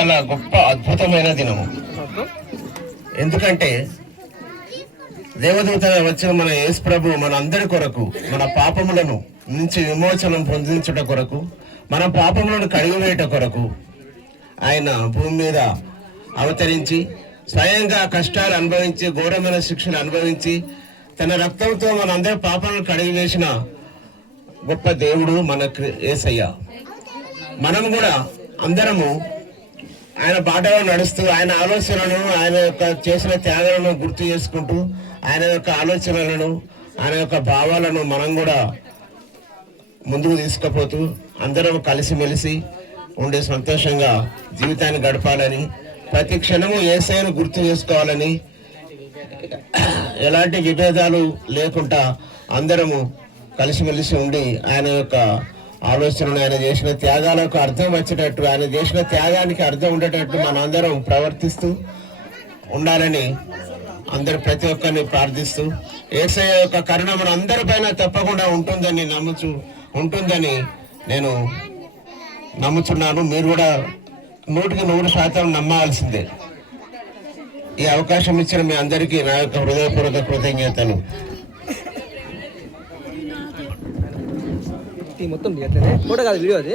చాలా గొప్ప అద్భుతమైన దినము. ఎందుకంటే దేవదూత వచ్చిన మన యేసు ప్రభు మన అందరి కొరకు, మన పాపములను నుంచి విమోచనం పొందించుట కొరకు, మన పాపములను కడిగివేయట కొరకు ఆయన భూమి మీద అవతరించి స్వయంగా కష్టాలు అనుభవించి ఘోరమైన శిక్షలు అనుభవించి తన రక్తంతో మన అందరి పాపాలను కడిగివేసిన గొప్ప దేవుడు మన యేసయ్య. మనం కూడా అందరము ఆయన బాటలో నడుస్తూ ఆయన ఆలోచనలను, ఆయన యొక్క చేసిన త్యాగాలను గుర్తు చేసుకుంటూ ఆయన యొక్క ఆలోచనలను, ఆయన యొక్క భావాలను మనం కూడా ముందుకు తీసుకుపోతూ అందరం కలిసిమెలిసి ఉండే సంతోషంగా జీవితాన్ని గడపాలని, ప్రతి క్షణము యేసయ్యను గుర్తు చేసుకోవాలని, ఎలాంటి విభేదాలు లేకుండా అందరము కలిసిమెలిసి ఉండి ఆయన యొక్క ఆలోచనలు, ఆయన చేసిన త్యాగాలకు అర్థం వచ్చేటట్టు, ఆయన చేసిన త్యాగానికి అర్థం ఉండేటట్టు మనందరం ప్రవర్తిస్తూ ఉండాలని ప్రతి ఒక్కరిని ప్రార్థిస్తూ, యేసయ్య యొక్క కరుణ మన అందరిపైన తప్పకుండా ఉంటుందని నేను నమ్ముతున్నాను. మీరు కూడా 100% నమ్మాల్సిందే. ఈ అవకాశం ఇచ్చిన మీ అందరికీ నా యొక్క హృదయపూర్వక కృతజ్ఞతలు. మొత్తం ఫోటో కాదు, వీడియో అది.